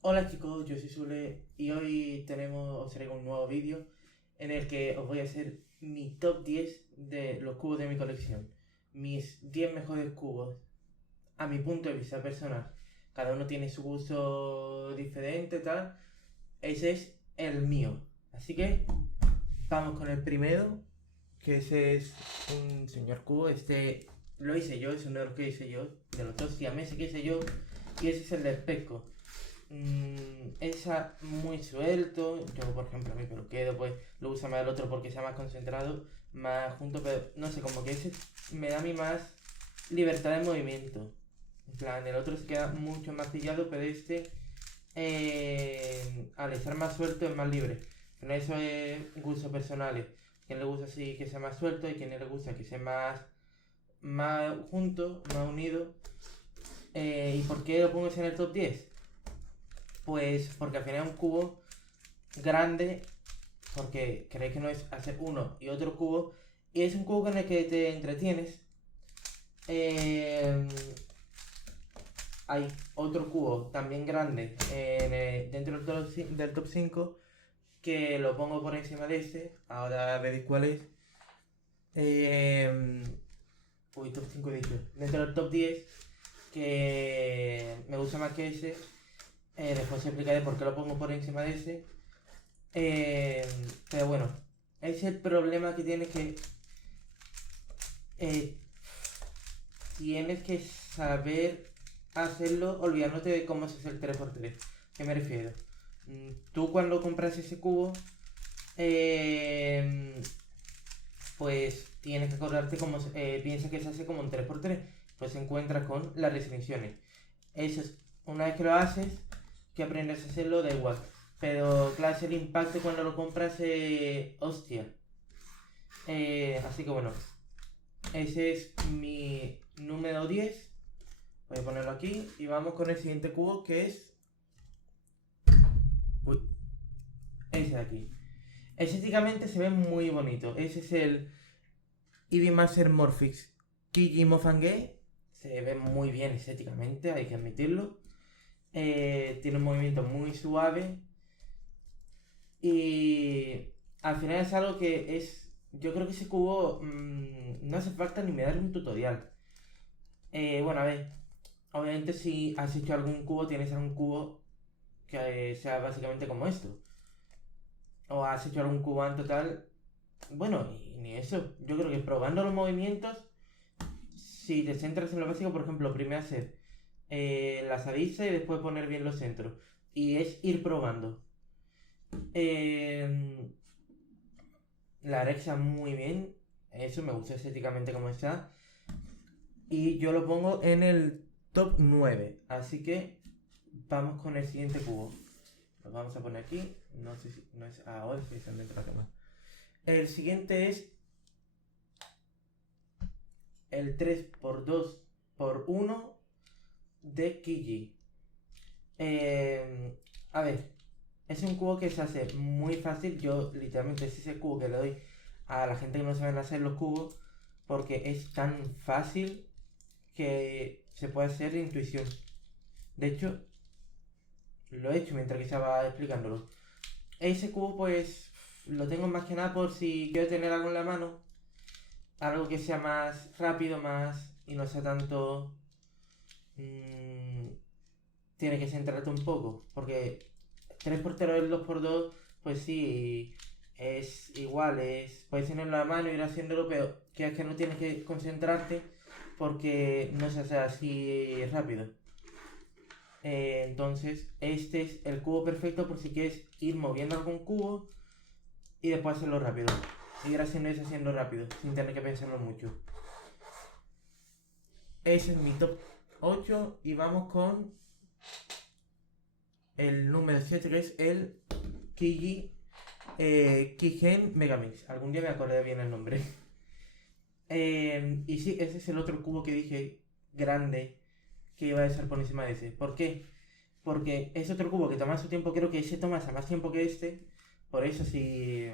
Hola chicos, yo soy Sule y hoy os traigo un nuevo vídeo en el que os voy a hacer mi top 10 de los cubos de mi colección. Mis 10 mejores cubos, a mi punto de vista personal. Cada uno tiene su gusto diferente, tal. Ese es el mío. Así que vamos con el primero, que ese es un señor cubo. Este lo hice yo, es uno de los que hice yo, de los dos siameses que hice yo, y ese es el del pesco. Esa muy suelto. Yo, por ejemplo, a mi peluquero, pues lo usa más el otro porque sea más concentrado, más junto, pero no sé, como que ese me da a mí más libertad de movimiento. En plan, el otro se queda mucho más pillado, pero este, al estar más suelto, es más libre. Pero eso es gustos personales. Quien le gusta así que sea más suelto y quien le gusta que sea más junto, más unido. ¿Y por qué lo pongo en el top 10? Pues porque al final es un cubo grande, porque creéis que no es hacer uno y otro cubo, y es un cubo con el que te entretienes. Eh, Hay otro cubo también grande dentro del top 5 que lo pongo por encima de este, ahora veréis cuál es. Eh, Top 5 dicho. Dentro del top 10 que me gusta más que ese. Después explicaré por qué lo pongo por encima de ese. Eh, pero bueno, es el problema que tienes que eh, tienes que saber hacerlo olvidándote de cómo se hace el 3x3. ¿Qué me refiero? Tú cuando compras ese cubo, eh, pues tienes que acordarte cómo piensa que se hace como un 3x3. Pues se encuentra con las restricciones. Eso es, una vez que lo haces, que aprendes a hacerlo, da igual. Pero claro, es el impacto cuando lo compras, hostia. Así que bueno, ese es mi número 10. Voy a ponerlo aquí y vamos con el siguiente cubo que es... Uy, ese de aquí. Estéticamente se ve muy bonito. Ese es el Eevee Master Morphix Kiji Mofangue. Se ve muy bien estéticamente, hay que admitirlo. Tiene un movimiento muy suave. Y al final es algo que es... Yo creo que ese cubo no hace falta ni me dar un tutorial. Bueno, a ver. Obviamente si has hecho algún cubo, tienes algún cubo que sea básicamente como esto. O has hecho algún cubo en total. Bueno, ni eso. Yo creo que probando los movimientos, si te centras en lo básico, por ejemplo, primero hacer las aristas y después poner bien los centros. Y es ir probando. Eh, la Alexa muy bien. Eso me gusta estéticamente como está. Y yo lo pongo en el top 9. Así que vamos con el siguiente cubo. Lo vamos a poner aquí. No sé si no es ahora, si están dentro de la cama. El siguiente es el 3x2x1 de Kiji. A ver, es un cubo que se hace muy fácil. Yo literalmente es ese cubo que le doy a la gente que no sabe hacer los cubos. Porque es tan fácil que se puede hacer de intuición. De hecho, lo he hecho mientras que estaba explicándolo. Ese cubo pues lo tengo más que nada por si quiero tener algo en la mano. Algo que sea más rápido, más y no sea tanto... mmm, tiene que centrarte un poco. Porque 3x3 y 2x2 pues sí, es igual. Puedes tenerlo en la mano y ir haciéndolo, pero que es que no tienes que concentrarte porque no se hace así rápido. Entonces, este es el cubo perfecto por si quieres ir moviendo algún cubo y después hacerlo rápido. Ir haciendo eso haciendo rápido, sin tener que pensarlo mucho. Ese es mi top 8 y vamos con el número 7 que es el Kiji Kigen Megamix. Algún día me acordaré bien el nombre. Y sí, ese es el otro cubo que dije grande que iba a estar por encima de ese. ¿Por qué? Porque es otro cubo que toma su tiempo, creo que ese toma más tiempo que este. Por eso si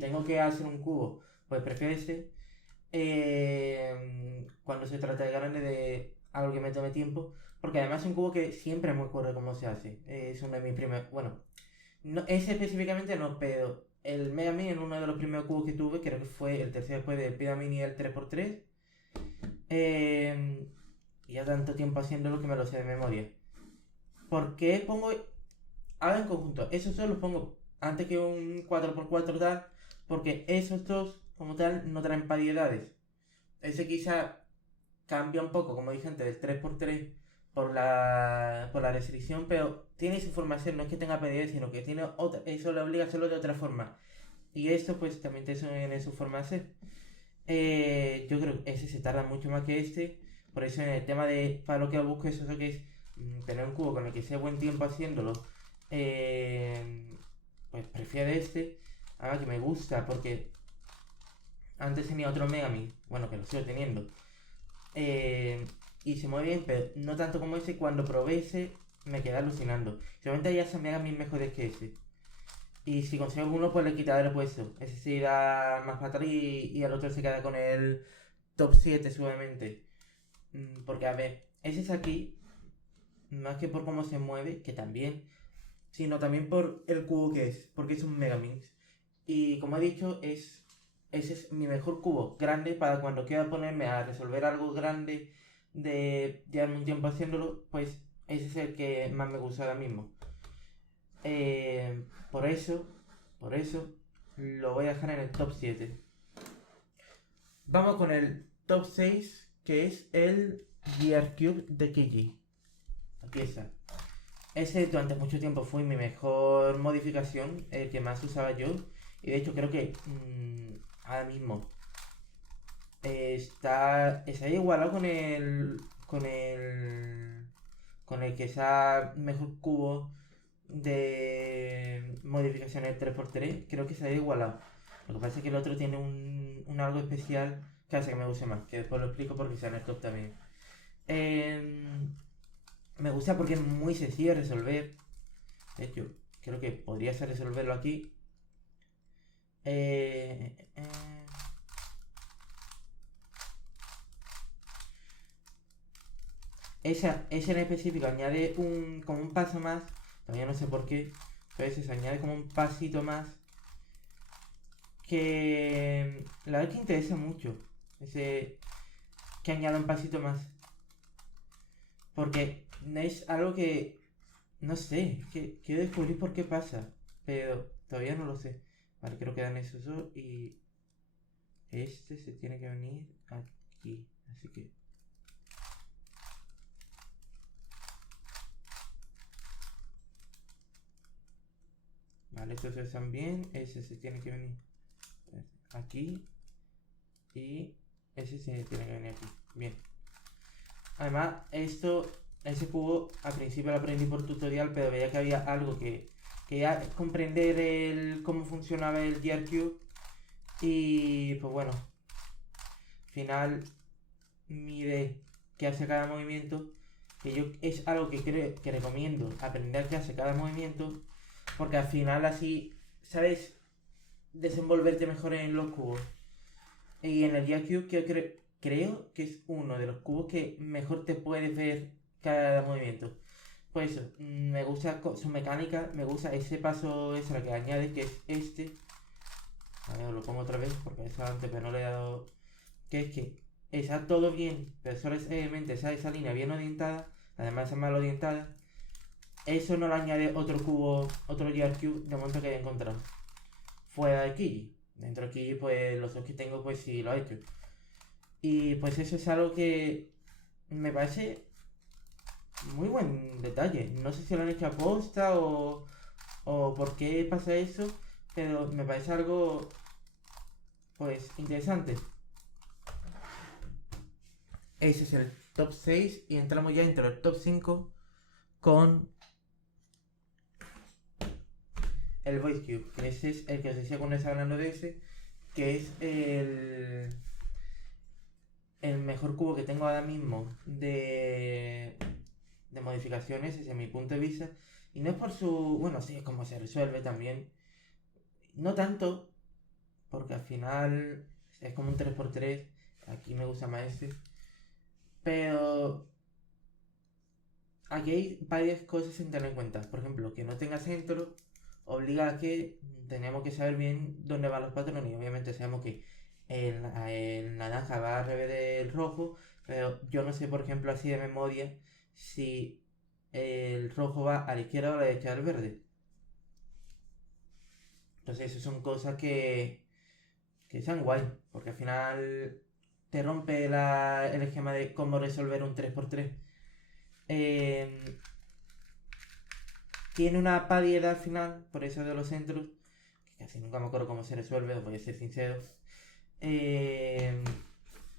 tengo que hacer un cubo, pues prefiero este. Cuando se trata de grande algo que me tome tiempo, porque además es un cubo que siempre me acuerdo cómo se hace. Es uno de mis primeros, bueno, no, ese específicamente no, pero el Mega Man en uno de los primeros cubos que tuve, creo que fue el tercero después del Pida Mini y el 3x3. Y ya tanto tiempo haciéndolo que me lo sé de memoria. ¿Por qué pongo ahora en conjunto? Esos dos los pongo antes que un 4x4 tal, porque esos dos como tal no traen variedades. Ese quizá cambia un poco, como dije antes, del 3x3 por la restricción, pero tiene su formación, no es que tenga PDD, sino que tiene otra, eso le obliga a hacerlo de otra forma. Y esto pues también tiene su forma de hacer. Yo creo que ese se tarda mucho más que este, por eso en el tema de, para lo que busco eso que es tener un cubo con el que sea buen tiempo haciéndolo, pues prefiero este, ahora que me gusta, porque antes tenía otro Megami, bueno que lo sigo teniendo, eh, y se mueve bien, pero no tanto como ese. Cuando probé ese, me quedé alucinando. Seguramente ya se me hagan mil mejores que ese. Y si consigo alguno, pues le quitaré el puesto. Ese se irá más para atrás y el otro se queda con el top 7 seguramente. Porque a ver, ese es aquí, más que por cómo se mueve, que también, sino también por el cubo que es, porque es un Megaminx. Y como he dicho, ese es mi mejor cubo grande para cuando quiera ponerme a resolver algo grande de llevarme un tiempo haciéndolo, pues ese es el que más me gusta ahora mismo. Por eso, por eso, lo voy a dejar en el top 7. Vamos con el top 6, que es el Gear Cube de Kiji. Aquí está. Ese durante mucho tiempo fue mi mejor modificación, el que más usaba yo. Y de hecho creo que ahora mismo está igualado con el que sea mejor cubo de modificaciones 3x3. Creo que se ha igualado. Lo que pasa es que el otro tiene un algo especial que hace que me guste más. Que después lo explico porque está en el top también. Me gusta porque es muy sencillo de resolver. De hecho, creo que podría ser resolverlo aquí. Eh, eh, esa en específico añade como un paso más. Todavía no sé por qué. Pero ese se añade como un pasito más. Que la verdad que interesa mucho. Ese que añada un pasito más. Porque es algo que no sé. Que quiero descubrir por qué pasa. Pero todavía no lo sé. Vale, creo que dan esos dos. Y este se tiene que venir aquí. Así que vale, estos están bien. Ese se tiene que venir aquí. Y ese se tiene que venir aquí. Bien. Además, ese cubo al principio lo aprendí por tutorial, pero veía que había algo que ya comprender cómo funcionaba el GRQ. Y pues bueno, al final mide qué hace cada movimiento. Que yo es algo que recomiendo aprender qué hace cada movimiento. Porque al final así, ¿sabes? Desenvolverte mejor en los cubos. Y en el GeoCube creo que es uno de los cubos que mejor te puedes ver cada movimiento. Pues eso, me gusta su mecánica, me gusta ese paso extra que añade, que es este. A ver, lo pongo otra vez porque eso antes pero no le he dado. Que es que está todo bien, pero solamente esa línea bien orientada, además es mal orientada. Eso no le añade otro cubo, otro GeoCube de momento que haya encontrado. Fuera de Kiji. Dentro de Kiji, pues los dos que tengo, pues sí lo ha hecho. Y pues eso es algo que me parece muy buen detalle. No sé si lo han hecho a posta o por qué pasa eso, pero me parece algo pues interesante. Ese es el top 6 y entramos ya entre el top 5 con el Voice Cube, que ese es el que os decía cuando estaba hablando de ese, que es el mejor cubo que tengo ahora mismo de modificaciones desde mi punto de vista. Y no es por su... Bueno, sí, es como se resuelve también. No tanto, porque al final es como un 3x3. Aquí me gusta más este. Pero aquí hay varias cosas sin tener en cuenta. Por ejemplo, que no tenga centro obliga a que tenemos que saber bien dónde van los patrones. Y obviamente sabemos que el naranja va al revés del rojo, pero yo no sé, por ejemplo, así de memoria, si el rojo va a la izquierda o a la derecha del verde. Entonces, eso son cosas que sean guay, porque al final te rompe el esquema de cómo resolver un 3x3. Eh, Tiene una variedad al final, por eso de los centros, que casi nunca me acuerdo cómo se resuelve, os voy a ser sincero. Eh,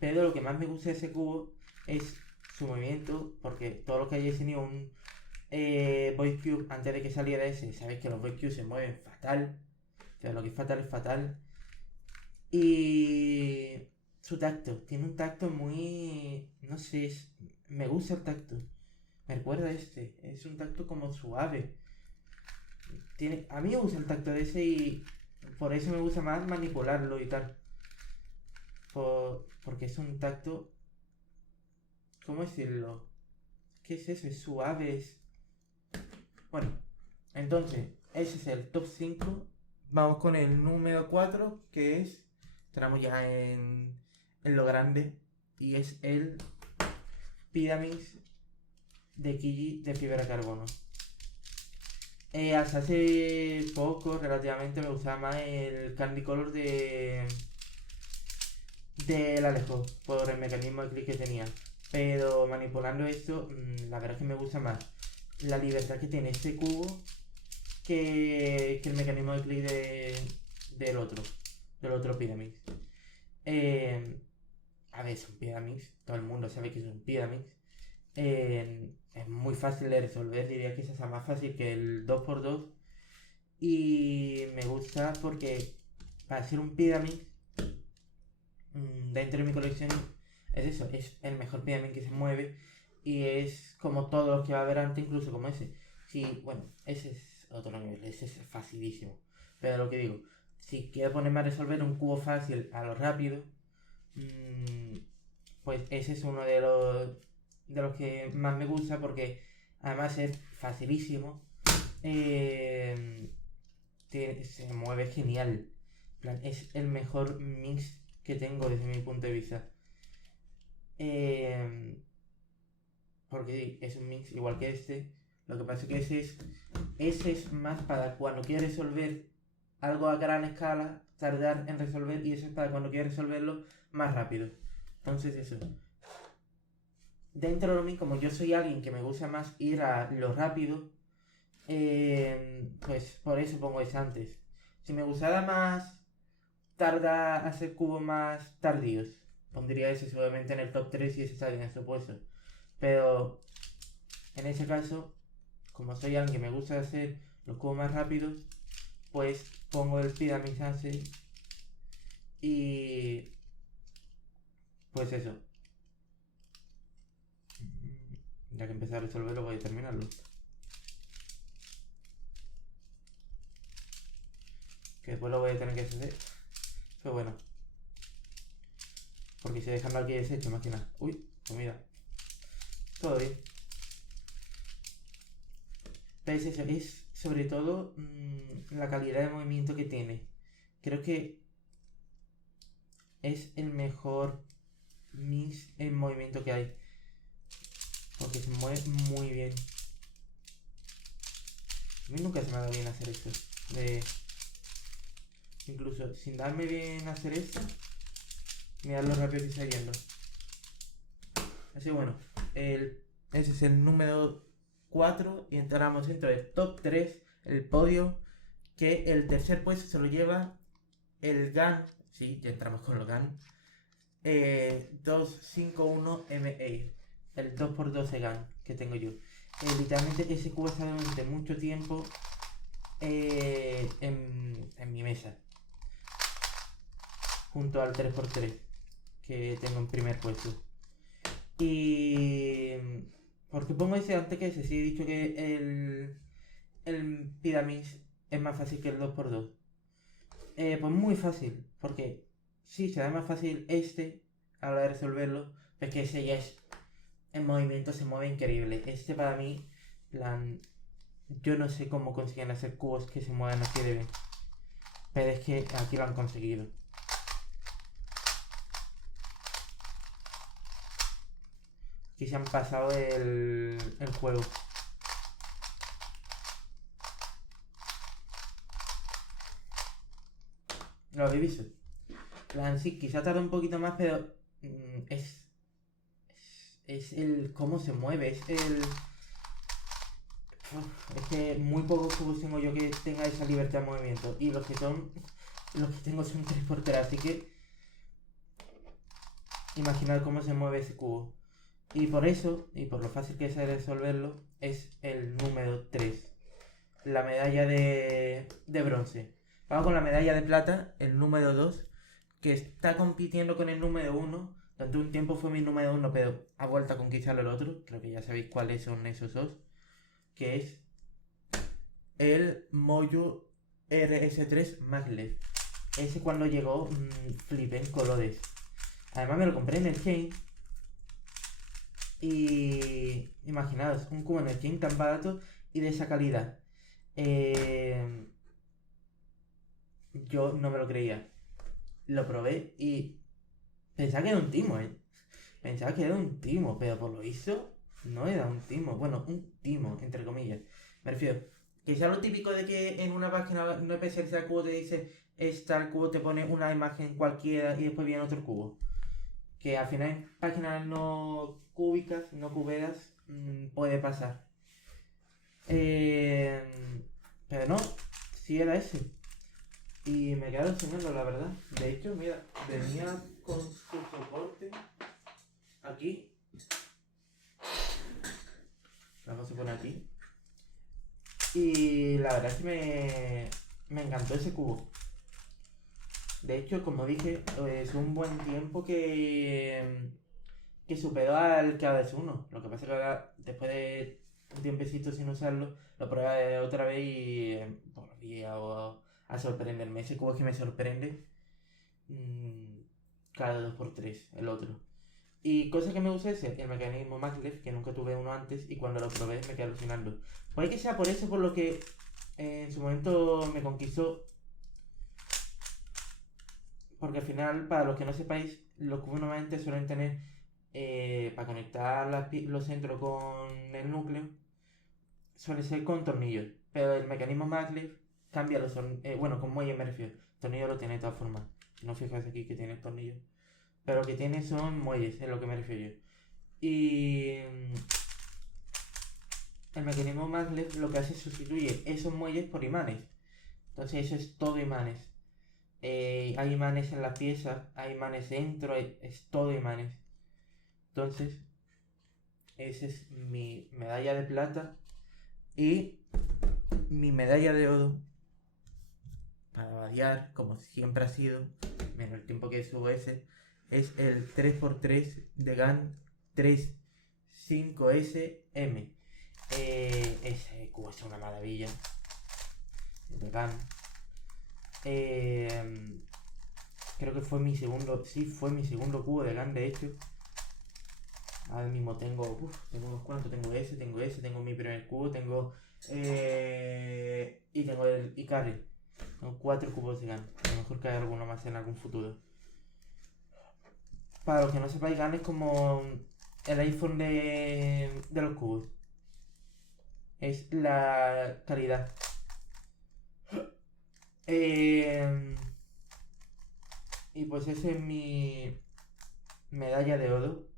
pero lo que más me gusta de ese cubo es su movimiento, porque todo lo que hayáis tenido un Void Cube antes de que saliera ese, sabéis que los Void Cubes se mueven fatal. O sea, lo que es fatal es fatal. Y su tacto, tiene un tacto muy, no sé, me gusta el tacto. Me recuerda a este, es un tacto como suave. A mí me gusta el tacto de ese y por eso me gusta más manipularlo y tal. Porque es un tacto, ¿cómo decirlo? ¿Qué es eso? Es suave, Bueno, entonces, ese es el top 5. Vamos con el número 4, que es, entramos ya en lo grande, y es el Pyraminx de Kiji de fibra de carbono. Hasta hace poco, relativamente, me gustaba más el Candy Color del Alejo, por el mecanismo de clic que tenía. Pero manipulando esto, la verdad es que me gusta más la libertad que tiene este cubo que el mecanismo de clic del otro Pyraminx. A ver, es un Pyraminx, todo el mundo sabe que es un Pyraminx. Es muy fácil de resolver, diría que es hasta más fácil que el 2x2. Y me gusta porque para ser un Pyraminx, dentro de mi colección, es eso, es el mejor Pyraminx que se mueve. Y es como todos los que va a haber antes, incluso como ese. Sí, bueno, ese es otro nivel, ese es facilísimo. Pero lo que digo, si quiero ponerme a resolver un cubo fácil a lo rápido, pues ese es uno de los que más me gusta porque además es facilísimo. eh, Se mueve genial. En plan, es el mejor mix que tengo desde mi punto de vista. Eh, Porque es un mix igual que este. Lo que pasa es que ese es más para cuando quieres resolver algo a gran escala, tardar en resolver, y eso es para cuando quieres resolverlo más rápido. Entonces eso. Dentro de mí, como yo soy alguien que me gusta más ir a lo rápido, pues por eso pongo ese antes. Si me gustara más tarda hacer cubos más tardíos, pondría ese seguramente en el top 3 y ese estaría en su puesto. Pero en ese caso, como soy alguien que me gusta hacer los cubos más rápidos, pues pongo el Pyramid Answer y pues eso. Ya que empecé a resolverlo voy a terminarlo. Que después lo voy a tener que hacer. Pero bueno. Porque si dejan aquí deshecho, más que nada. Uy, pues mira. Todo bien. Pero es eso, es sobre todo la calidad de movimiento que tiene. Creo que es el mejor mix en movimiento que hay. Porque se mueve muy bien. A mí nunca se me ha dado bien hacer esto. Incluso sin darme bien hacer esto, mirad lo rápido que está yendo. Así bueno, ese es el número 4 y entramos dentro del top 3, el podio, que el tercer puesto se lo lleva el GAN, sí, ya entramos con el GAN, 251MA, el 2x12 GAN que tengo yo. Literalmente ese cubo está durante mucho tiempo en mi mesa, junto al 3x3 que tengo en primer puesto. Y ¿por qué pongo ese antes que ese? Si he dicho que el Pyraminx es más fácil que el 2x2. Pues muy fácil, porque sí, será más fácil este a la hora de resolverlo, pero es que ese ya es en movimiento se mueve increíble. Este para mí, plan, yo no sé cómo consiguen hacer cubos que se muevan así de bien. Pero es que aquí lo han conseguido. Aquí se han pasado el juego. Lo habéis visto. Plan, sí, quizá tarda un poquito más, pero es el cómo se mueve, es el... Es que muy pocos cubos tengo yo que tenga esa libertad de movimiento. Y los que tengo son 3x3, así que imaginad cómo se mueve ese cubo. Y por eso, y por lo fácil que es de resolverlo, es el número 3. La medalla de bronce. Vamos con la medalla de plata, el número 2, que está compitiendo con el número 1. Durante un tiempo fue mi número 1, pero ha vuelto a conquistarlo el otro. Creo que ya sabéis cuáles son esos dos. Que es el Mojo RS3 Maglev. Ese cuando llegó, flipé en colores. Además me lo compré en el Chain. Y imaginaos, un cubo en el Chain tan barato y de esa calidad. Yo no me lo creía. Lo probé y pensaba que era un timo, Pensaba que era un timo, pero por lo visto no era un timo. Bueno, un timo, entre comillas. Me refiero, que sea lo típico de que en una página no especializada de cubo te dice está el cubo, te pone una imagen cualquiera y después viene otro cubo. Que al final en páginas no cúbicas, no cuberas, puede pasar. Pero no, sí era ese. Y me quedaron enseñando, la verdad. De hecho, mira, venía con su soporte aquí. La vamos a poner aquí. Y la verdad es que me encantó ese cubo. De hecho, como dije, es un buen tiempo que superó al KDS1. Lo que pasa es que ahora, después de un tiempecito sin usarlo, lo probé otra vez y volví a sorprenderme. Ese cubo es que me sorprende cada 2x3, el otro. Y cosa que me gusta es el mecanismo Maglev, que nunca tuve uno antes y cuando lo probé me quedé alucinando. Puede que sea por eso por lo que en su momento me conquistó. Porque al final, para los que no sepáis, los cubos normalmente suelen tener, para conectar los centros con el núcleo, suele ser con tornillos. Pero el mecanismo Maglev cambia los tornillos. Bueno, con muelle me refiero. El tornillo lo tiene de todas formas. Si no fijáis aquí que tiene tornillos. Pero lo que tiene son muelles, es lo que me refiero yo. Y el mecanismo Maglev lo que hace es sustituir esos muelles por imanes. Entonces eso es todo imanes. Hay imanes en las piezas, hay imanes dentro, es todo imanes. Entonces, esa es mi medalla de plata y mi medalla de oro. Para variar, como siempre ha sido, menos el tiempo que subo ese, es el 3x3 de GAN 35SM. Ese cubo es una maravilla. De GAN. Creo que fue mi segundo. Sí, fue mi segundo cubo de GAN, de hecho. Ahora mismo tengo unos cuantos. Tengo ese, tengo mi primer cubo, tengo. Y tengo el Ikari. Tengo 4 cubos de GAN. A lo mejor que haya alguno más en algún futuro. Para los que no sepáis, GAN es como el iPhone de los cubos. Es la calidad. Y pues esa es mi medalla de oro.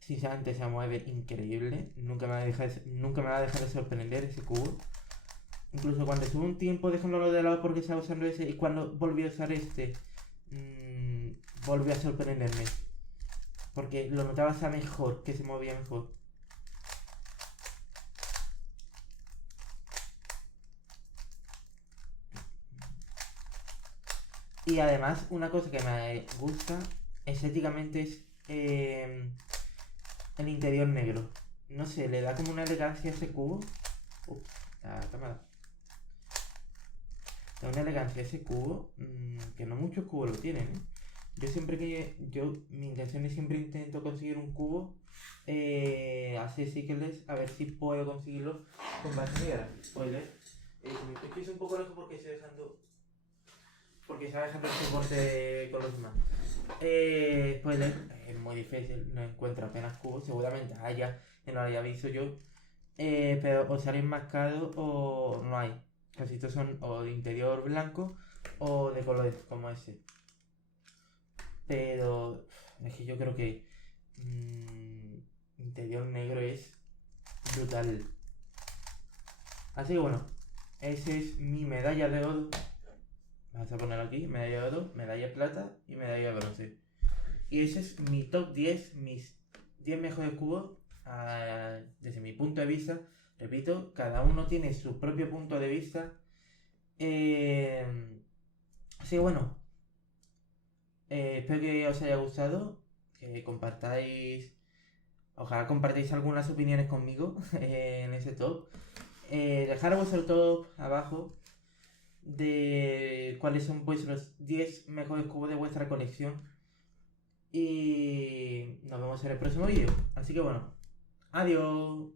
Sinceramente se mueve increíble. Nunca me va a dejar de sorprender ese cubo. Incluso cuando estuve un tiempo dejándolo de lado porque estaba usando ese y cuando volví a usar este, volvió a sorprenderme. Porque lo notaba hasta mejor, que se movía mejor. Y además, una cosa que me gusta estéticamente es el interior negro. No sé, le da como una elegancia a ese cubo. La cámara. Le da una elegancia a ese cubo que no muchos cubos lo tienen, Mi intención es siempre intento conseguir un cubo. Así cicles, a ver si puedo conseguirlo con base negra. Spoiler. Es que es un poco lejos porque estoy dejando. Porque está dejando el soporte con los demás. Spoiler, es muy difícil, no encuentro apenas cubos. Seguramente haya, que no lo haya visto yo. Pero o salen enmascarados o no hay. Casi todos son o de interior blanco o de colores como ese. Pero es que yo creo que interior negro es brutal. Así que bueno, esa es mi medalla de oro. Vamos a ponerlo aquí, medalla de oro, medalla de plata y medalla de bronce. Y ese es mi top 10, mis 10 mejores cubos desde mi punto de vista. Repito, cada uno tiene su propio punto de vista. Así que bueno, espero que os haya gustado, que compartáis, ojalá compartáis algunas opiniones conmigo en ese top. Dejar vuestro top abajo de cuáles son vuestros 10 mejores cubos de vuestra colección. Y nos vemos en el próximo vídeo. Así que bueno, adiós.